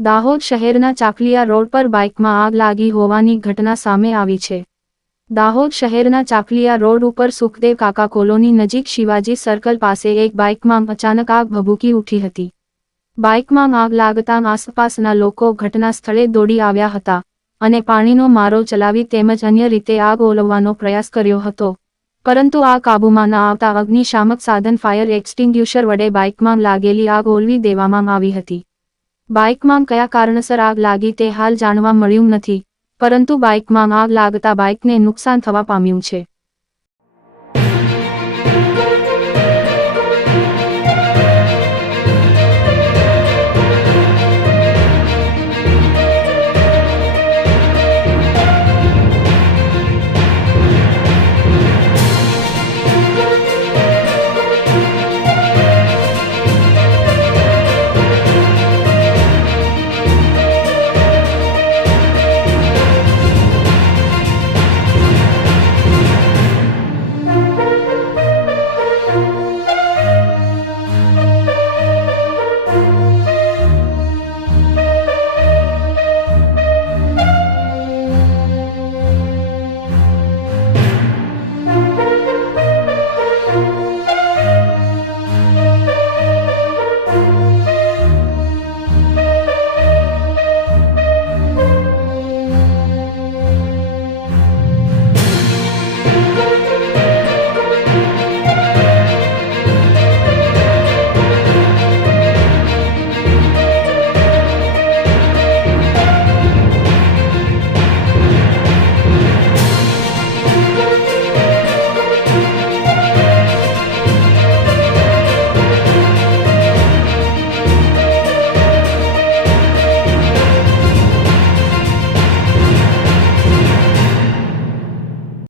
દાહોદ શહેરના ચાકલિયા રોડ પર બાઇકમાં આગ લાગી હોવાની ઘટના સામે આવી છે। દાહોદ શહેરના ચાકલિયા રોડ ઉપર સુખદેવ કાકા કોલોની નજીક શિવાજી સર્કલ પાસે એક બાઇકમાં અચાનક આગ ભભૂકી ઉઠી હતી। બાઇકમાં આગ લાગતા આસપાસના લોકો ઘટના સ્થળે દોડી આવ્યા હતા અને પાણીનો મારો ચલાવી તેમજ અન્ય રીતે આગ ઓલવવાનો પ્રયાસ કર્યો હતો, પરંતુ આ કાબૂમાં ન આવતા અગ્નિશામક સાધન ફાયર એક્સટિંગ્યુશર વડે બાઇકમાં લાગેલી આગ ઓલવી દેવામાં આવી હતી। બાઇકમાં કયા કારણસર આગ લાગી તે હાલ જાણવા મળ્યું નથી, પરંતુ બાઇકમાં આગ લાગતા બાઇકને નુકસાન થવા પામ્યું છે।